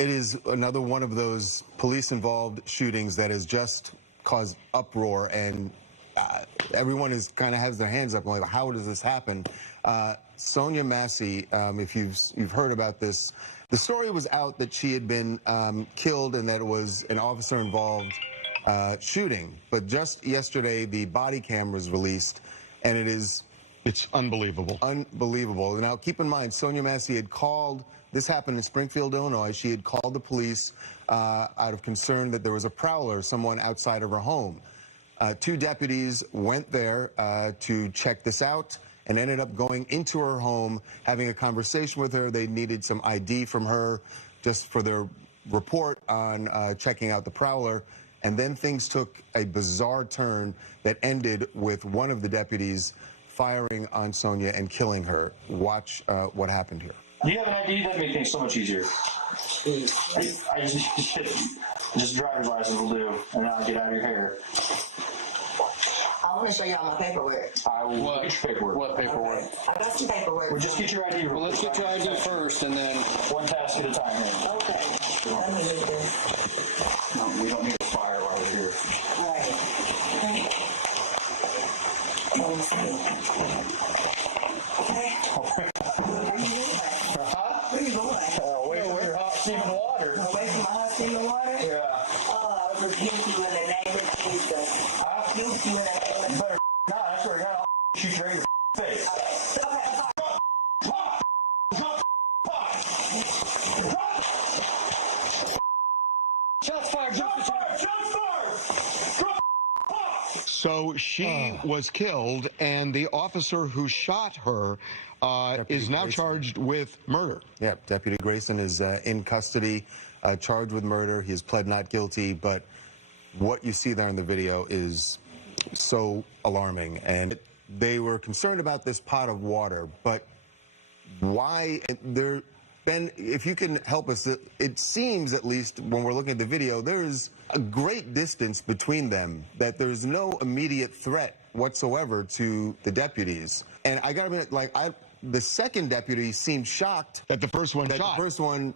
It is another one of those police-involved shootings that has just caused uproar, and everyone is kind of has their hands up, like, how does this happen? Sonya Massey, if you've heard about this, the story was out that she had been killed and that it was an officer-involved shooting. But just yesterday, the body cam was released, and it's unbelievable. Unbelievable. Now, keep in mind, Sonya Massey had called. This happened in Springfield, Illinois. She had called the police out of concern that there was a prowler, someone outside of her home. Two deputies went there to check this out and ended up going into her home, having a conversation with her. They needed some ID from her just for their report on checking out the prowler. And then things took a bizarre turn that ended with one of the deputies firing on Sonya and killing her. Watch what happened here. Do you have an ID? That'd make things so much easier. I just driver's license will do, and then I'll get out of your hair. I want to show y'all my paperwork. I will get your paperwork. What paperwork? I got some paperwork. Well, just get your ID. Well, let's get your ID first, and then... One task at a time here. Okay. Let me read this. No, we don't need a fire while we're here. Right. Okay. Let me see. Okay. Where you going? Away from your hot steaming water. Away from my hot steaming water? Yeah. Oh, I rebuke you in the name of Jesus. I rebuke you in the name of Jesus. You better not. I swear to God, I'll shoot you right in your face. Shots fired! Shots fired! Shots fired! So she was killed, and the officer who shot her is now charged with murder. Yeah, Deputy Grayson is in custody, charged with murder. He has pled not guilty, but what you see there in the video is so alarming. And they were concerned about this pot of water, but why there... Ben, if you can help us, it seems, at least when we're looking at the video, there's a great distance between them, that there's no immediate threat whatsoever to the deputies. And I gotta admit, like, the second deputy seemed shocked that the first one shot. The first one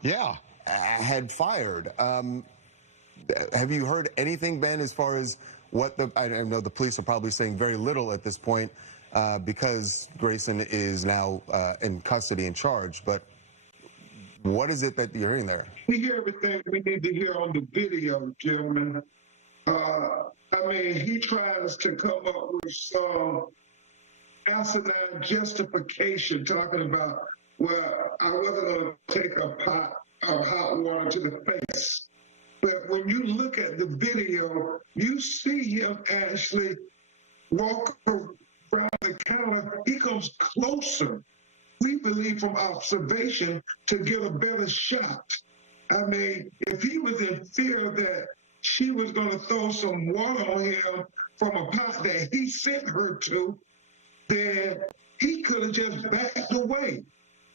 had fired. Have you heard anything, Ben, as far as what I know the police are probably saying very little at this point because Grayson is now in custody and charged, but what is it that you're hearing there? We hear everything we need to hear on the video, gentlemen. I mean, he tries to come up with some asinine justification talking about, well, I wasn't going to take a pot of hot water to the face. But when you look at the video, you see him actually walk around the counter. He comes closer, we believe, from observation to get a better shot. I mean, if he was in fear that she was going to throw some water on him from a pot that he sent her to, then he could have just backed away.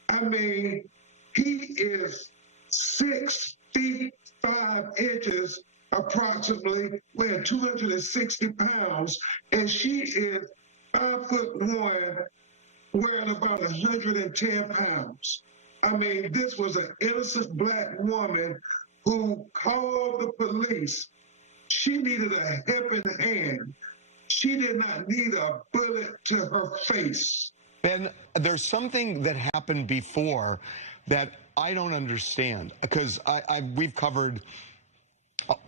I mean, he is 6 feet 5 inches approximately, weighing 260 pounds, and she is 5'1", wearing about 110 pounds. I mean, this was an innocent black woman who called the police. She needed a helping hand. She did not need a bullet to her face. Ben, there's something that happened before that I don't understand, because we've covered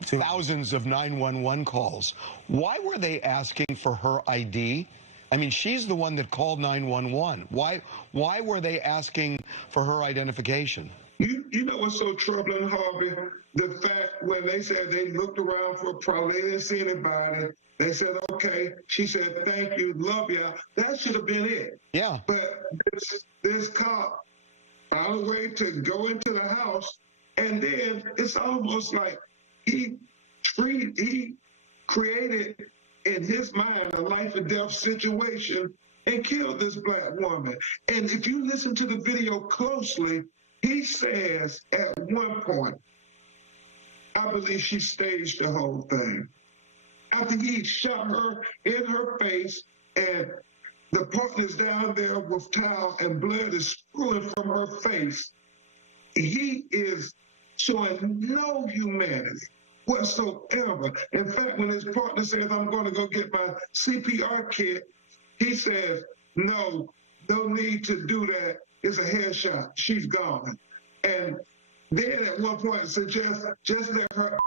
thousands of 911 calls. Why were they asking for her ID? I mean, she's the one that called 911. Why were they asking for her identification? You know what's so troubling, Harvey? The fact when they said they looked around for a problem, they didn't see anybody. They said, okay. She said, thank you, love ya. That should have been it. Yeah. But this cop found a way to go into the house, and then it's almost like he created in his mind a life or death situation and killed this black woman. And if you listen to the video closely, he says at one point, I believe she staged the whole thing. After he shot her in her face and the partner's down there with towel and blood is spewing from her face, he is showing no humanity whatsoever. In fact, when his partner says, I'm going to go get my CPR kit, he says, no need to do that. It's a headshot. She's gone. And then at one point suggests, just let her.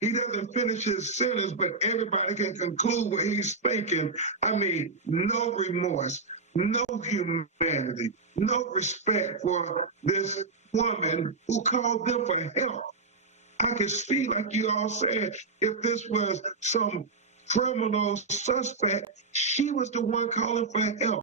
He doesn't finish his sentence, but everybody can conclude what he's thinking. I mean, no remorse, no humanity, no respect for this woman who called them for help. I could see, like you all said, if this was some criminal suspect, she was the one calling for help.